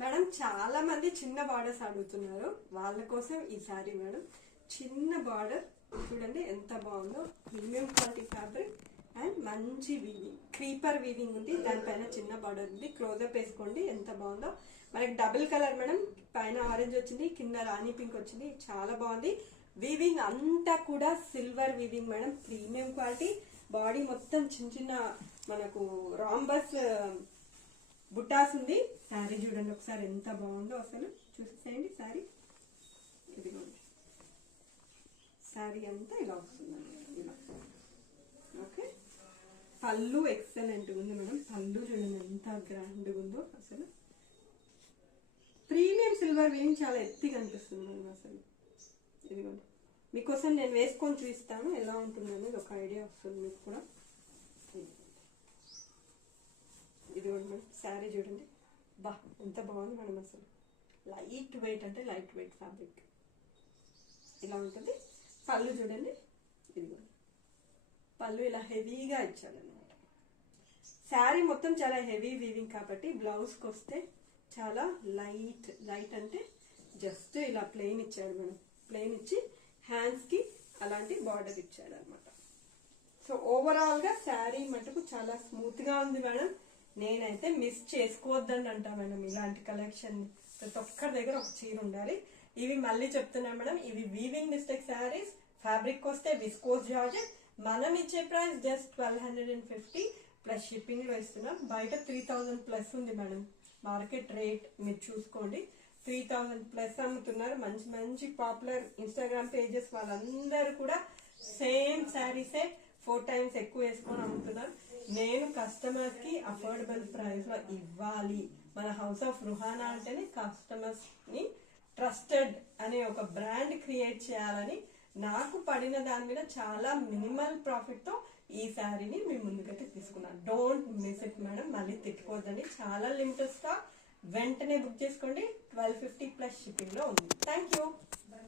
Madam చాలా మంది చిన్న బార్డర్స్ అడుగుతున్నారు, వాళ్ళ కోసం ఈ సారీ మేడం. చిన్న బార్డర్ చూడండి ఎంత బాగుందో, ప్రీమియం క్వాలిటీ ఫ్యాబ్రిక్ అండ్ మంచి వీవింగ్, క్రీపర్ వీవింగ్ ఉంది, దానిపైన చిన్న బార్డర్ ఉంది. క్లోజప్ వేసుకోండి ఎంత బాగుందో. మనకి డబుల్ కలర్ మేడం, పైన ఆరెంజ్ వచ్చింది, కింద రాణి పింక్ వచ్చింది, చాలా బాగుంది. వీవింగ్ అంతా కూడా silver weaving madam, premium quality. Body మొత్తం చిన్న చిన్న మనకు రాంబస్ బుట్టాస్ ఉంది. శారీ చూడండి ఒకసారి ఎంత బాగుందో, అసలు చూసేసేయండి శారీ. ఇదిగోండి శారీ అంతా ఇలా వస్తుందండి, ఇలా. ఓకే, పళ్ళు ఎక్సలెంట్ ఉంది మేడం. పళ్ళు చూడండి ఎంత గ్రాండ్ ఉందో, అసలు ప్రీమియం సిల్వర్ వీవింగ్ చాలా ఎత్తిగా అనిపిస్తుంది మేడం అసలు. ఇదిగోండి మీకోసం నేను వేసుకొని చూపిస్తాను ఎలా ఉంటుందనేది ఒక ఐడియా వస్తుంది మీకు కూడా. ఇదిగోండి మేడం శారీ చూడండి, బా ఎంత బాగుంది మేడం అసలు. లైట్ వెయిట్ అంటే లైట్ వెయిట్ ఫ్యాబ్రిక్ ఇలా ఉంటుంది. పళ్ళు చూడండి, ఇదిగోండి పళ్ళు ఇలా హెవీగా ఇచ్చాడనమాట. శారీ మొత్తం చాలా హెవీ వీవింగ్ కాబట్టి బ్లౌజ్కి వస్తే చాలా లైట్. లైట్ అంటే జస్ట్ ఇలా ప్లెయిన్ ఇచ్చాడు మేడం, ప్లెయిన్ ఇచ్చి హ్యాండ్స్కి అలాంటి బార్డర్ ఇచ్చాడు అనమాట. సో ఓవరాల్గా శారీ మటుకు చాలా స్మూత్గా ఉంది మేడం. నేనైతే మిస్ చేసుకోవద్దని అంటా మేడం ఇలాంటి కలెక్షన్. ప్రతి ఒక్కరి దగ్గర ఒక చీర ఉండాలి. ఇవి మళ్ళీ చెప్తున్నా మేడం, ఇవి వీవింగ్ మిస్టేక్ శారీస్. ఫ్యాబ్రిక్ వస్తే విస్కోస్ జార్జెట్. మనం ఇచ్చే ప్రైస్ జస్ట్ 1250 ప్లస్ షిప్పింగ్ లో ఇస్తున్నాం. బయట 3000 ప్లస్ ఉంది మేడం మార్కెట్ రేట్, మీరు చూసుకోండి. 3000 ప్లస్ అమ్ముతున్నారు. మంచి మంచి పాపులర్ ఇన్స్టాగ్రామ్ పేజెస్ వాళ్ళందరూ కూడా సేమ్ శారీసే 4 times ఎక్కువ వేసుకొని అమ్ముతున్నారు. నేను కస్టమర్స్ కి అఫోర్డబుల్ ప్రైస్ లో ఇవ్వాలి. మన హౌస్ ఆఫ్ రుహానా అంటేనే కస్టమర్స్ ని ట్రస్టెడ్ అనే ఒక బ్రాండ్ క్రియేట్ చేయాలని నాకు పడిన దాని మీద చాలా మినిమల్ ప్రాఫిట్ తో ఈ శారీని మీ ముందుకైతే తీసుకున్నాను. డోంట్ మిస్ ఇట్ మేడం, మళ్ళీ తిట్టుకోవద్దండి. చాలా లిమిటెడ్ స్టాక్, వెంటనే బుక్ చేసుకోండి. 1250 ప్లస్ షిప్పింగ్ లో ఉంది. Thank you.